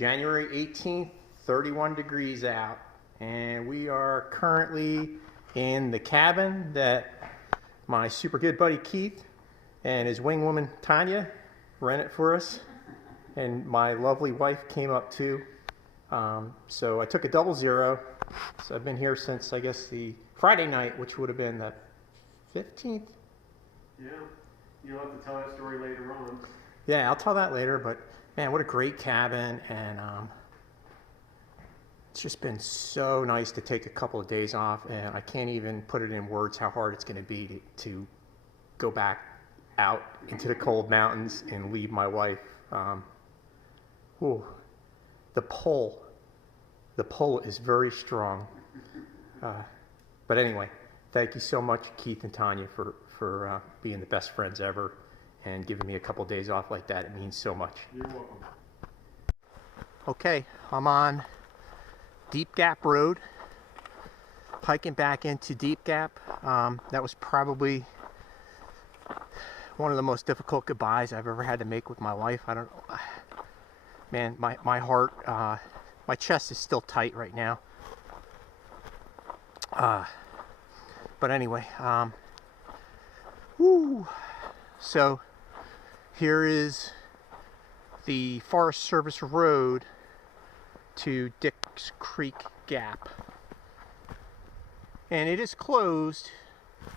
January 18th, 31 degrees out, and we are currently in the cabin that my super good buddy Keith and his wing woman Tanya rented for us, and my lovely wife came up too. So I took a 00, so I've been here since, I guess, the Friday night, which would have been the 15th. Yeah, you'll have to tell that story later on. Yeah, I'll tell that later, but man, what a great cabin, and it's just been so nice to take a couple of days off, and I can't even put it in words how hard it's going to be to go back out into the cold mountains and leave my wife. The pull is very strong. But anyway, thank you so much, Keith and Tanya, for being the best friends ever and giving me a couple days off like that. It means so much. You're welcome. Okay, I'm on Deep Gap Road, hiking back into Deep Gap. That was probably one of the most difficult goodbyes I've ever had to make with my wife. I don't know, man, my heart, my chest is still tight right now. But anyway, so here is the Forest Service Road to Dix Creek Gap, and it is closed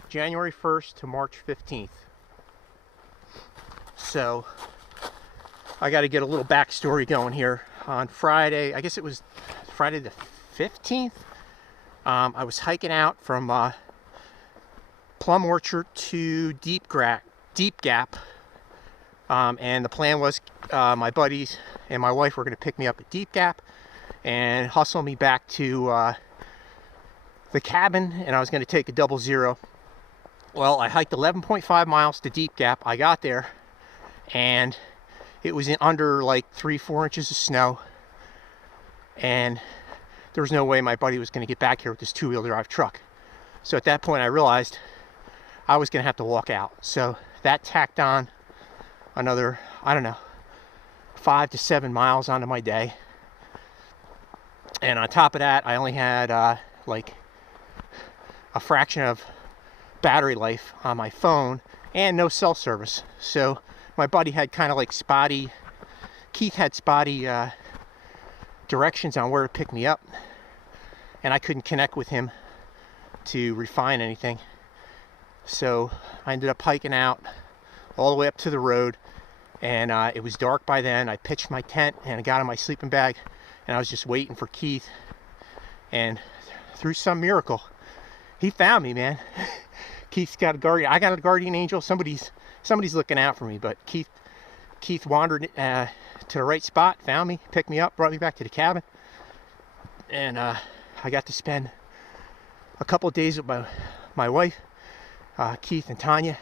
January 1st to March 15th. So I got to get a little backstory going here. On Friday, I guess it was Friday the 15th, I was hiking out from Plum Orchard to Deep Gap, and the plan was my buddies and my wife were going to pick me up at Deep Gap and hustle me back to the cabin, and I was going to take a 00. Well, I hiked 11.5 miles to Deep Gap. I got there, and it was in under like 3-4 inches of snow, and there was no way my buddy was going to get back here with this two-wheel drive truck. So at that point I realized I was going to have to walk out. So that tacked on another, I don't know, 5 to 7 miles onto my day. And on top of that, I only had like a fraction of battery life on my phone and no cell service. So my buddy had kind of like spotty, Keith had spotty directions on where to pick me up, and I couldn't connect with him to refine anything. So I ended up hiking out all the way up to the road, and it was dark by then. I pitched my tent and I got in my sleeping bag, and I was just waiting for Keith, and through some miracle he found me, man. Keith's got a guardian, I got a guardian angel, somebody's looking out for me, but Keith wandered to the right spot, found me, picked me up, brought me back to the cabin, and I got to spend a couple of days with my wife, Keith and Tanya,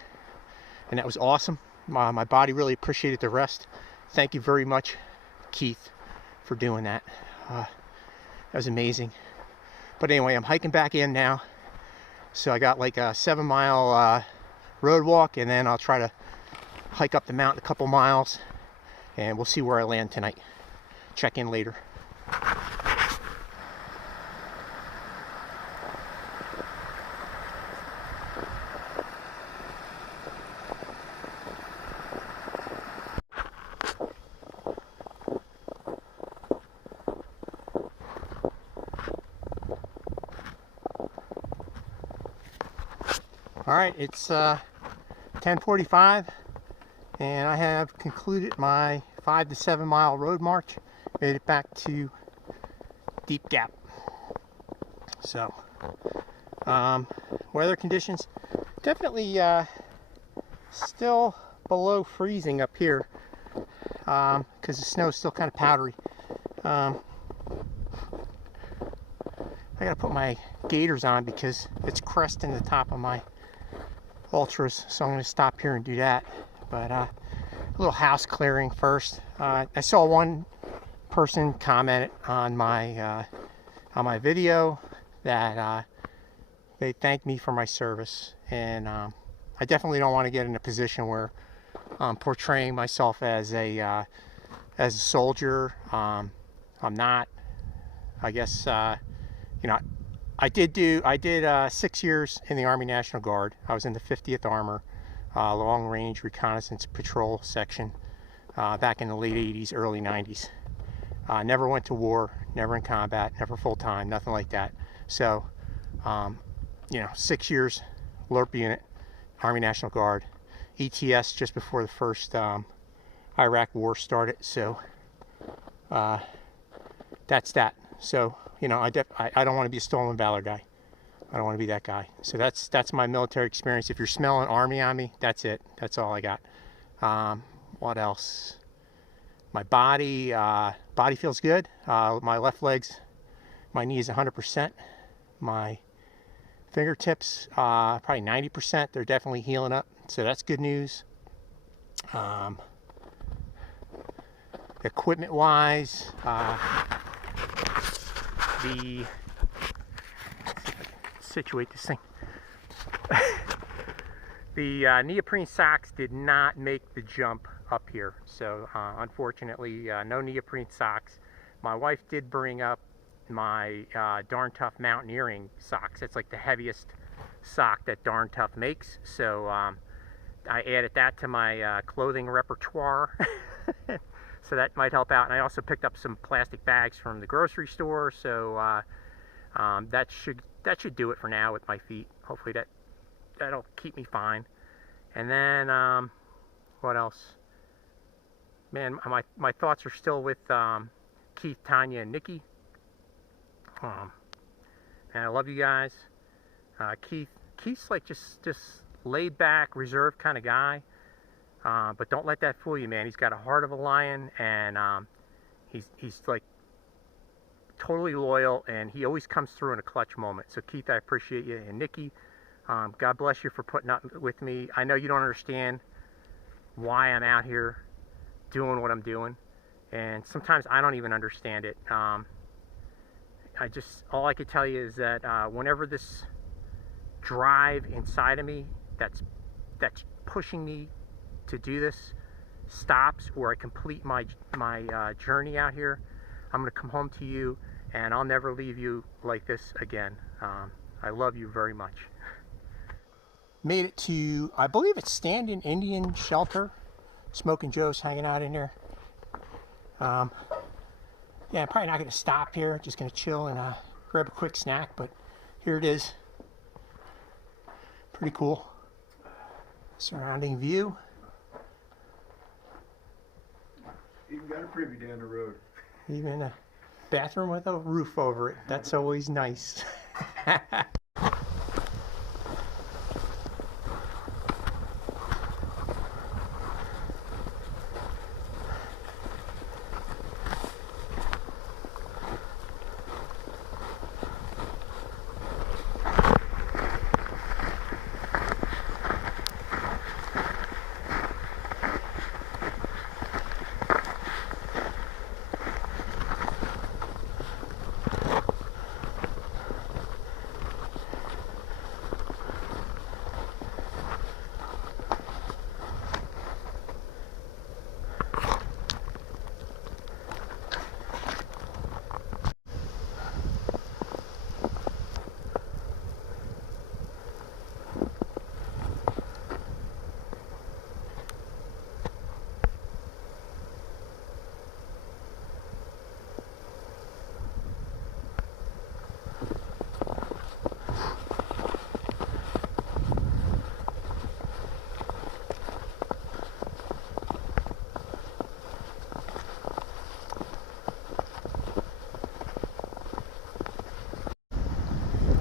and that was awesome. My body really appreciated the rest. Thank you very much, Keith, for doing that. That was amazing. But anyway, I'm hiking back in now, so I got like a 7-mile road walk, and then I'll try to hike up the mountain a couple miles, and we'll see where I land tonight. Check in later. All right, it's 10:45, and I have concluded my 5 to 7 mile road march. Made it back to Deep Gap. So, weather conditions definitely still below freezing up here, because the snow is still kind of powdery. I gotta put my gaiters on because it's cresting the top of my ultras, so I'm going to stop here and do that. But a little house clearing first. I saw one person commented on my video that they thanked me for my service, and I definitely don't want to get in a position where I'm portraying myself as a soldier. I'm not. I guess, you know, I did 6 years in the Army National Guard. I was in the 50th Armor, Long Range Reconnaissance Patrol Section, back in the late 80s, early 90s. Never went to war, never in combat, never full-time, nothing like that. So, you know, 6 years, LRP unit, Army National Guard, ETS just before the first Iraq War started. So, that's that. So, you know, I don't want to be a stolen valor guy. I don't want to be that guy. So that's my military experience. If you're smelling Army on me, that's it. That's all I got. What else? My body feels good. My left leg's, my knee is 100%. My fingertips, probably 90%. They're definitely healing up. So that's good news. Equipment-wise, situate this thing. The neoprene socks did not make the jump up here, so unfortunately no neoprene socks. My wife did bring up my Darn Tough mountaineering socks. It's like the heaviest sock that Darn Tough makes, so I added that to my clothing repertoire. So that might help out. And I also picked up some plastic bags from the grocery store, so that should do it for now with my feet. Hopefully that'll keep me fine. And then what else? Man, my thoughts are still with Keith, Tanya, and Nikki. And I love you guys. Keith's like just laid back, reserved kind of guy. But don't let that fool you, man. He's got a heart of a lion, and he's like totally loyal, and he always comes through in a clutch moment. So Keith, I appreciate you. And Nikki, God bless you for putting up with me. I know you don't understand why I'm out here doing what I'm doing, and sometimes I don't even understand it. All I can tell you is that whenever this drive inside of me that's pushing me to do this stops, or I complete my journey out here, I'm going to come home to you, and I'll never leave you like this again. I love you very much. Made it to, I believe it's Standing Indian Shelter. Smoking Joe's hanging out in there. Yeah, I'm probably not going to stop here. Just going to chill and grab a quick snack, but here it is. Pretty cool. Surrounding view. Even got a privy down the road. Even a bathroom with a roof over it. That's always nice.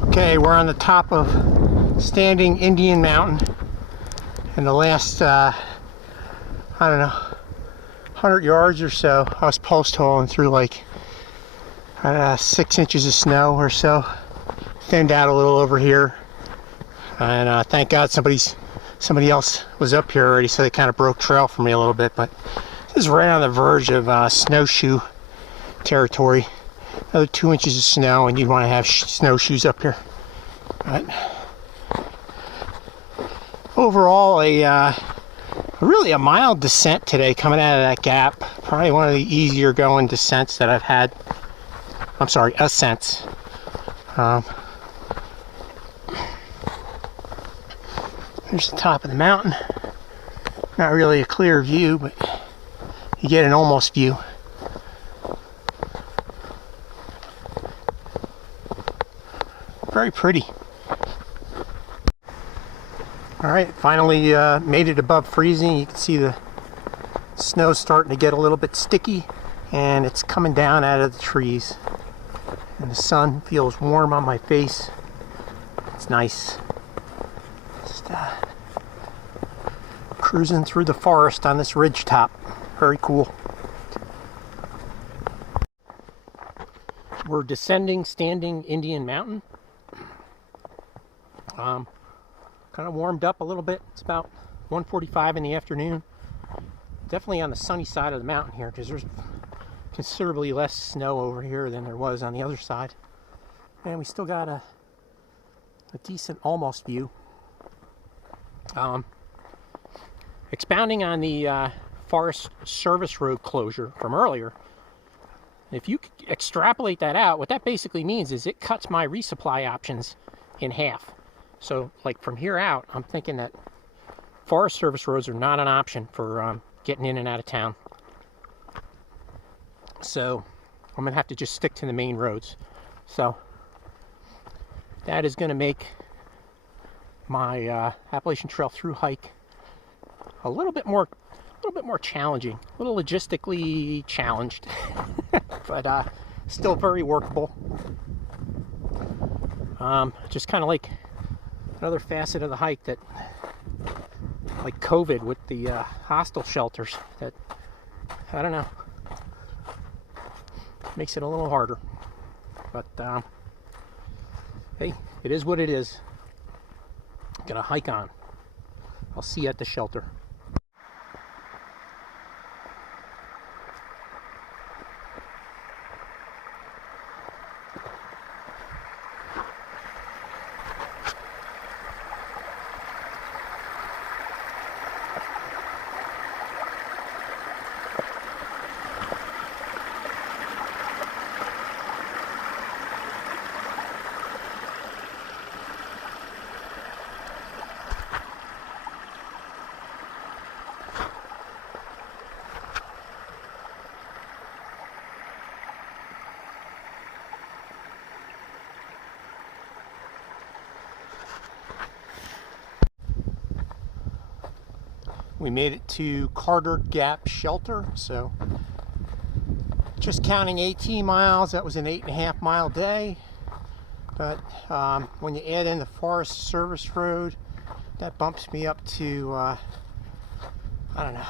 Okay, we're on the top of Standing Indian Mountain, and the last, I don't know, 100 yards or so, I was post holing through like 6 inches of snow or so. Thinned out a little over here, and thank God somebody else was up here already, so they kind of broke trail for me a little bit. But this is right on the verge of snowshoe territory. Another 2 inches of snow, and you'd want to have snowshoes up here. But overall, a Really a mild descent today coming out of that gap. Probably one of the easier going descents that I've had. I'm sorry, ascents. Here's the top of the mountain. Not really a clear view, but you get an almost view. Very pretty. Alright, finally made it above freezing. You can see the snow starting to get a little bit sticky, and it's coming down out of the trees. And the sun feels warm on my face. It's nice. Just cruising through the forest on this ridge top. Very cool. We're descending Standing Indian Mountain. Kind of warmed up a little bit. It's about 1:45 in the afternoon. Definitely on the sunny side of the mountain here, because there's considerably less snow over here than there was on the other side. And we still got a decent almost view. Expounding on the Forest Service Road closure from earlier, if you extrapolate that out, what that basically means is it cuts my resupply options in half. So, like, from here out, I'm thinking that Forest Service roads are not an option for getting in and out of town. So, I'm going to have to just stick to the main roads. So, that is going to make my Appalachian Trail through hike a little bit more challenging, a little logistically challenged, but still very workable. Just kind of like another facet of the hike that, like COVID with the hostel shelters, that, I don't know, makes it a little harder. But hey, it is what it is. Gonna hike on. I'll see you at the shelter. We made it to Carter Gap Shelter, so just counting 18 miles, that was an 8.5 mile day. But when you add in the Forest Service Road, that bumps me up to, I don't know,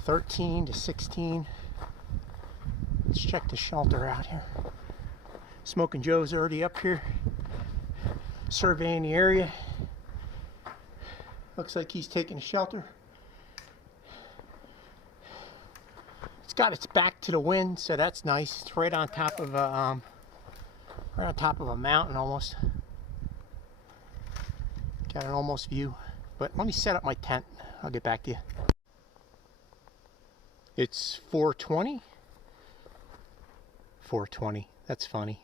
13 to 16. Let's check the shelter out here. Smoking Joe's already up here, surveying the area. Looks like he's taking a shelter. It's got its back to the wind, so that's nice. It's right on top of a mountain almost. Got an almost view. But let me set up my tent. I'll get back to you. It's 4:20. 4:20. That's funny.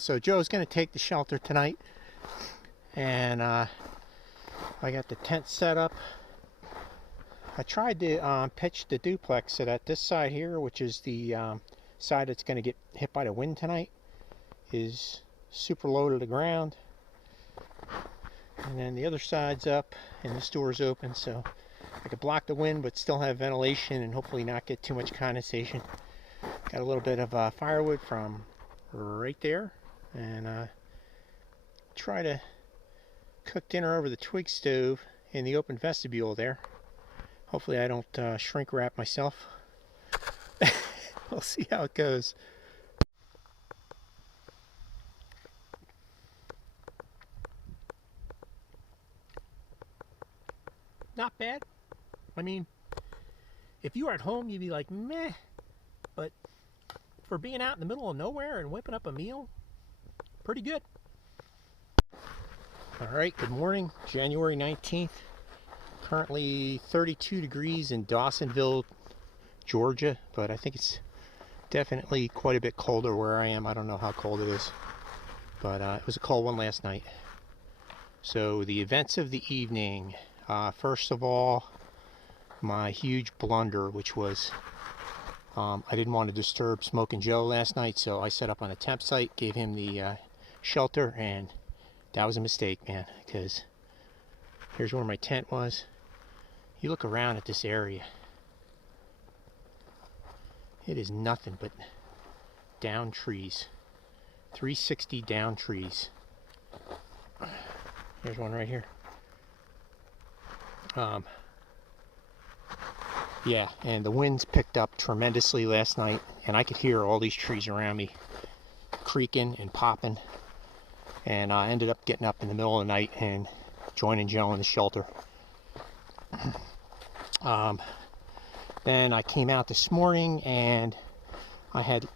So Joe's going to take the shelter tonight, and I got the tent set up. I tried to pitch the duplex so that this side here, which is the side that's going to get hit by the wind tonight, is super low to the ground. And then the other side's up and this door's open, so I could block the wind but still have ventilation and hopefully not get too much condensation. Got a little bit of firewood from right there, and try to cook dinner over the twig stove in the open vestibule there. Hopefully I don't shrink wrap myself. We'll see how it goes. Not bad. I mean, if you were at home, you'd be like, meh. But for being out in the middle of nowhere and whipping up a meal, pretty good. All right, good morning, January 19th. Currently 32 degrees in Dawsonville, Georgia, but I think it's definitely quite a bit colder where I am. I don't know how cold it is, but it was a cold one last night. So the events of the evening. First of all, my huge blunder, which was I didn't want to disturb Smokin' Joe last night, so I set up on a temp site, gave him the shelter, and that was a mistake, man, because here's where my tent was. You look around at this area, it is nothing but down trees. 360 down trees. There's one right here. Yeah, and the winds picked up tremendously last night, and I could hear all these trees around me creaking and popping, and I ended up getting up in the middle of the night and joining Joe in the shelter. Then I came out this morning and I had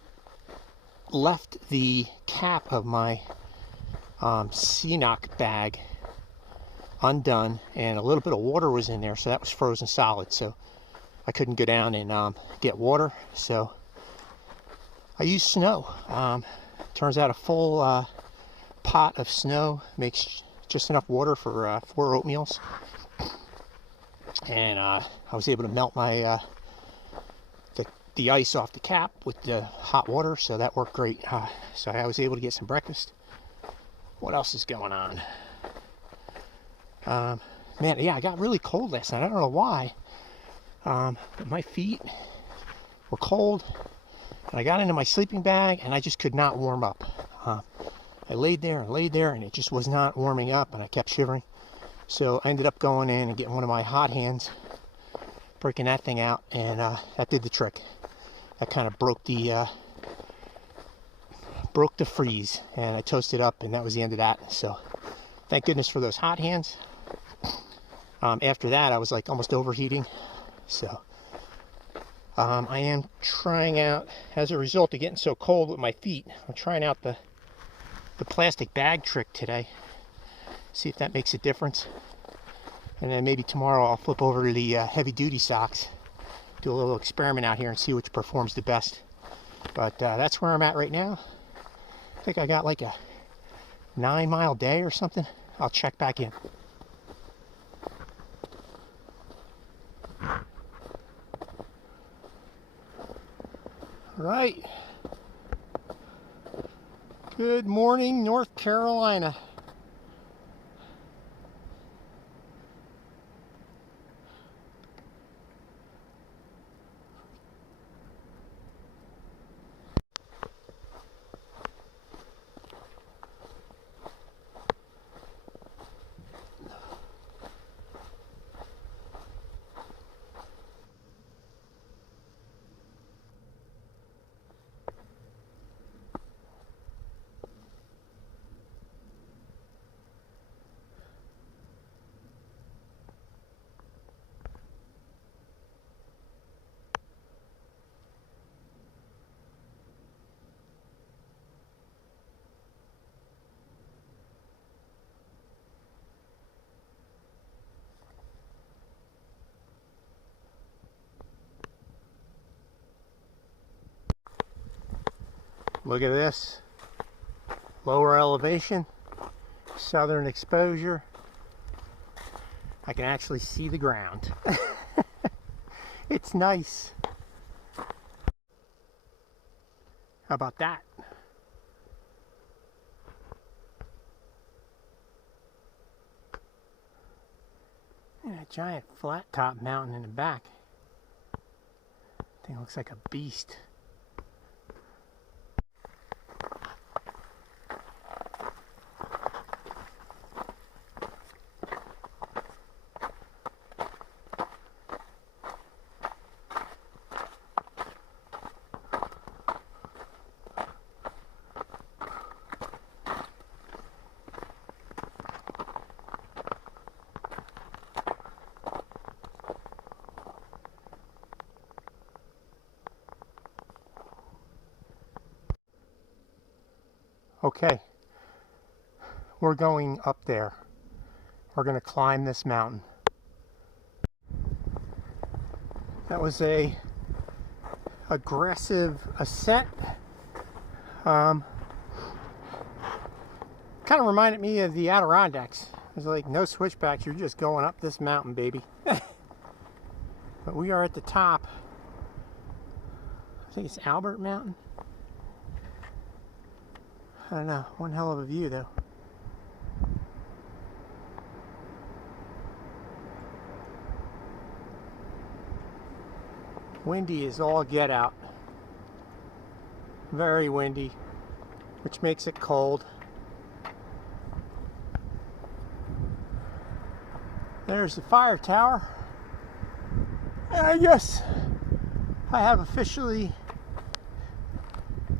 left the cap of my CNOC bag undone, and a little bit of water was in there, so that was frozen solid, so I couldn't go down and get water, so I used snow. Turns out a full pot of snow makes just enough water for 4 oatmeals, and I was able to melt my the ice off the cap with the hot water, so that worked great. So I was able to get some breakfast. What else is going on? Man, yeah, I got really cold last night. I don't know why. But my feet were cold, and I got into my sleeping bag, and I just could not warm up. I laid there, and it just was not warming up, and I kept shivering. So I ended up going in and getting one of my hot hands, breaking that thing out, and that did the trick. That kind of broke the freeze, and I toasted up, and that was the end of that. So thank goodness for those hot hands. After that, I was like almost overheating. So I am trying out, as a result of getting so cold with my feet, I'm trying out the plastic bag trick today. See if that makes a difference. And then maybe tomorrow I'll flip over to the heavy duty socks. Do a little experiment out here and see which performs the best. But that's where I'm at right now. I think I got like a 9-mile day or something. I'll check back in. Right. Good morning, North Carolina. Look at this. Lower elevation, southern exposure. I can actually see the ground. It's nice. How about that? And a giant flat top mountain in the back. Thing looks like a beast. Okay, we're going up there. we're going to climb this mountain. That was a aggressive ascent. Kind of reminded me of the Adirondacks. It was like no switchbacks, you're just going up this mountain, baby. But we are at the top. I think it's Albert Mountain. I don't know, one hell of a view though. Windy is all get out. Very windy, which makes it cold. There's the fire tower. And I guess I have officially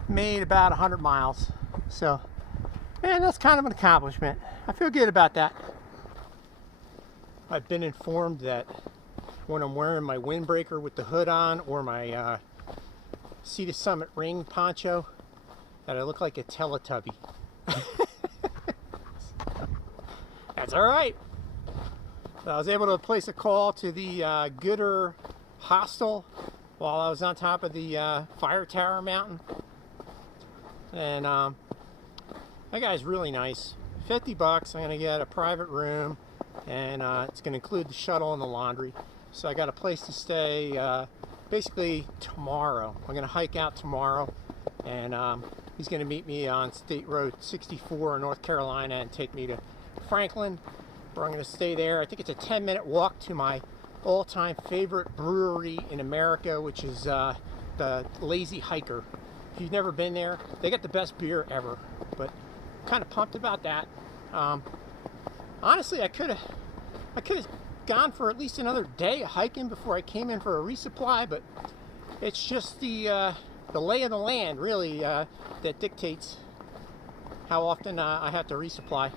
made about 100 miles. So, man, that's kind of an accomplishment. I feel good about that. I've been informed that when I'm wearing my windbreaker with the hood on, or my Sea to Summit ring poncho, that I look like a Teletubby. That's all right. So I was able to place a call to the Gooder Hostel while I was on top of the fire tower mountain. And that guy's really nice. 50 bucks, I'm gonna get a private room, and it's gonna include the shuttle and the laundry. So I got a place to stay basically tomorrow. I'm gonna hike out tomorrow, and he's gonna meet me on State Road 64 in North Carolina and take me to Franklin, where I'm gonna stay there. I think it's a 10-minute walk to my all-time favorite brewery in America, which is the Lazy Hiker. If you've never been there, they got the best beer ever. But I'm kind of pumped about that. Honestly, I could have gone for at least another day of hiking before I came in for a resupply, but it's just the lay of the land, really, that dictates how often I have to resupply.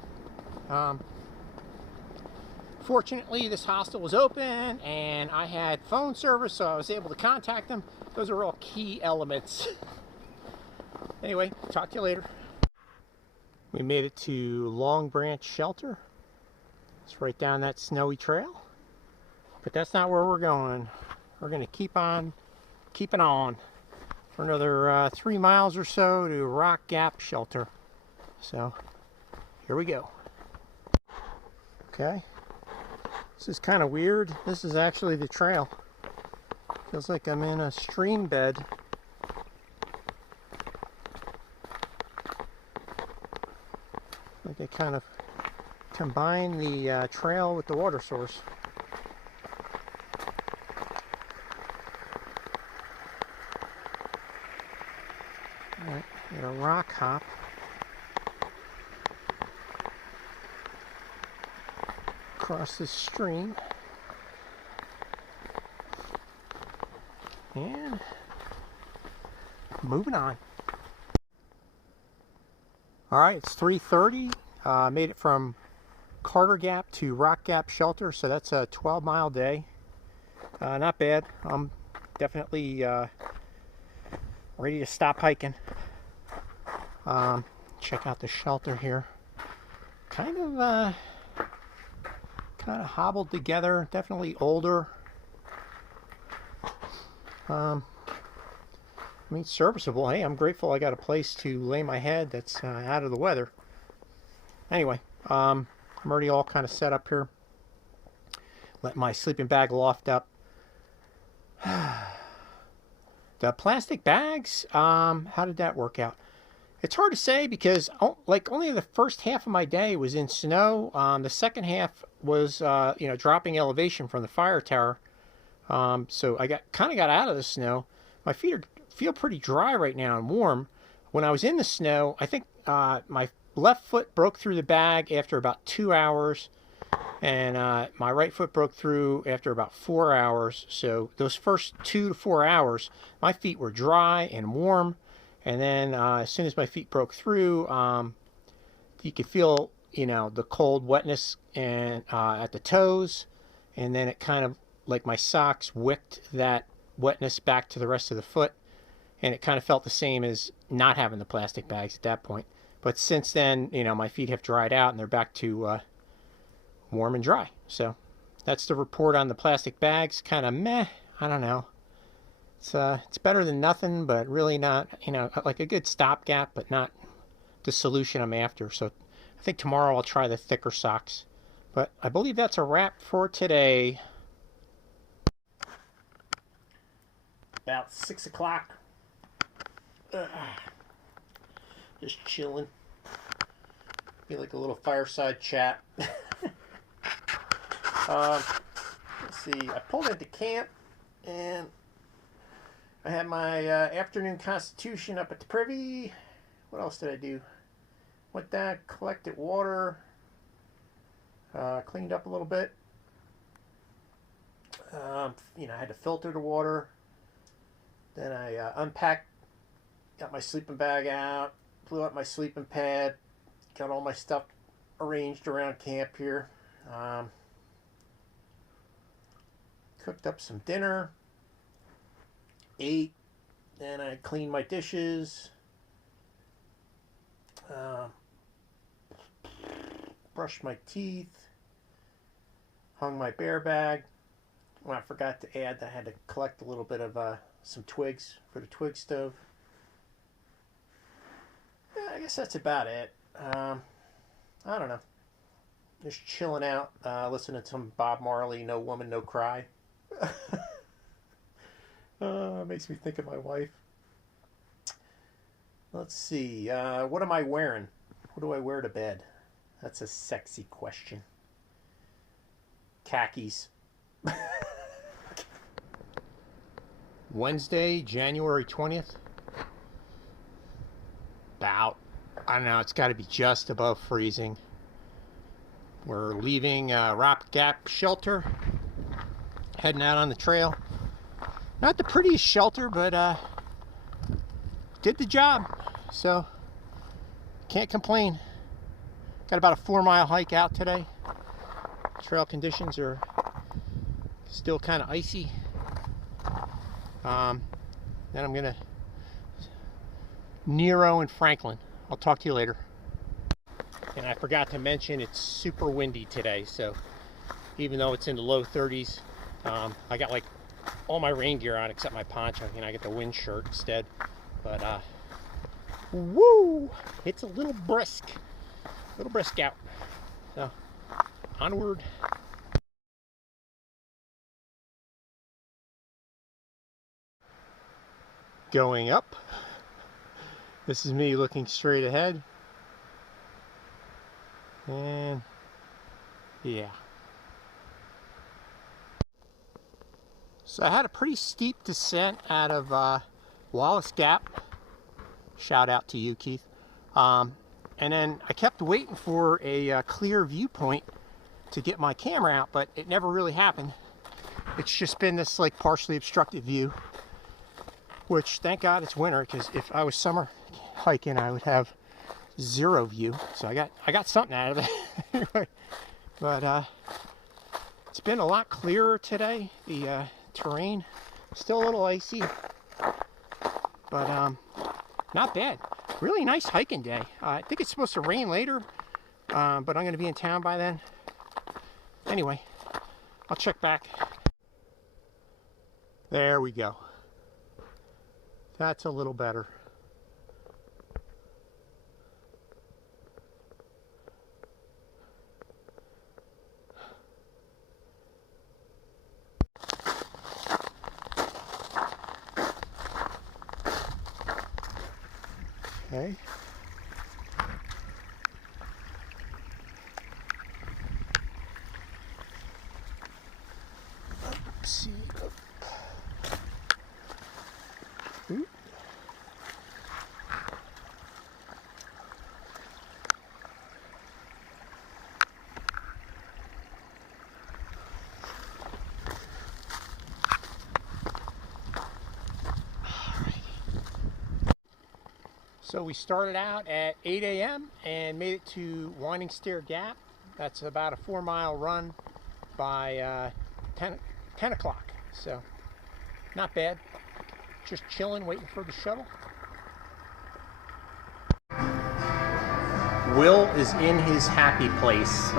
Fortunately, this hostel was open, and I had phone service, so I was able to contact them. Those are all key elements. Anyway, talk to you later. We made it to Long Branch Shelter. It's right down that snowy trail. But that's not where we're going. We're going to keep on keeping on for another 3 miles or so to Rock Gap Shelter. So, here we go. Okay. This is kind of weird. This is actually the trail. Feels like I'm in a stream bed. Like they kind of combine the trail with the water source. Alright, got a rock hop. Across this stream. And moving on. Alright, it's 3:30. Made it from Carter Gap to Rock Gap Shelter, so that's a 12-mile day. Not bad. I'm definitely ready to stop hiking. Check out the shelter here. Kind of hobbled together, definitely older. I mean, serviceable. Hey, I'm grateful I got a place to lay my head that's out of the weather. Anyway, I'm already all kind of set up here. Let my sleeping bag loft up. The plastic bags, how did that work out? It's hard to say because like only the first half of my day was in snow. The second half was dropping elevation from the fire tower. So I kind of got out of the snow. My feet feel pretty dry right now and warm. When I was in the snow, I think my left foot broke through the bag after about 2 hours, and my right foot broke through after about 4 hours. So those first 2 to 4 hours, my feet were dry and warm. And then as soon as my feet broke through, you could feel, the cold wetness and at the toes. And then it kind of, like my socks wicked that wetness back to the rest of the foot. And it kind of felt the same as not having the plastic bags at that point. But since then, my feet have dried out and they're back to warm and dry. So that's the report on the plastic bags. Kind of meh. I don't know. It's better than nothing, but really not, you know, like a good stopgap, but not the solution I'm after. So I think tomorrow I'll try the thicker socks. But I believe that's a wrap for today. About 6 o'clock. Just chilling. Feel like a little fireside chat. Let's see. I pulled into camp and I had my afternoon constitution up at the privy. What else did I do? Went down, collected water, cleaned up a little bit. You know, I had to filter the water. Then I unpacked, got my sleeping bag out, blew up my sleeping pad, got all my stuff arranged around camp here. Cooked up some dinner, ate, then I cleaned my dishes, brushed my teeth, hung my bear bag. Well, I forgot to add that I had to collect a little bit of some twigs for the twig stove. Yeah, I guess that's about it. I don't know. Just chilling out, listening to some Bob Marley, No Woman, No Cry. Makes me think of my wife. Let's see. What am I wearing? What do I wear to bed? That's a sexy question. Khakis. Wednesday, January 20th. About, I don't know, it's got to be just above freezing. We're leaving Rock Gap Shelter, heading out on the trail. Not the prettiest shelter, but did the job, so can't complain. Got about a 4-mile hike out today. Trail conditions are still kind of icy. Then I'm gonna Nero and Franklin. I'll talk to you later. And I forgot to mention it's super windy today, so even though it's in the low 30s, I got like all my rain gear on except my poncho. You know, I get the wind shirt instead. But woo! It's a little brisk out. So onward. Going up. This is me looking straight ahead. And yeah. So I had a pretty steep descent out of Wallace Gap. Shout out to you, Keith. And then I kept waiting for a clear viewpoint to get my camera out, but it never really happened. It's just been this like partially obstructed view, which thank God it's winter, because if I was summer hiking I would have zero view. So I got something out of it. But it's been a lot clearer today. The terrain still a little icy, but not bad. Really nice hiking day. I think it's supposed to rain later, but I'm going to be in town by then. Anyway, I'll check back. There we go. That's a little better. Okay. Let's see. Ooh. So we started out at 8 a.m. and made it to Winding Stair Gap. That's about a 4-mile run by 10 o'clock. So not bad. Just chilling, waiting for the shuttle. Will is in his happy place.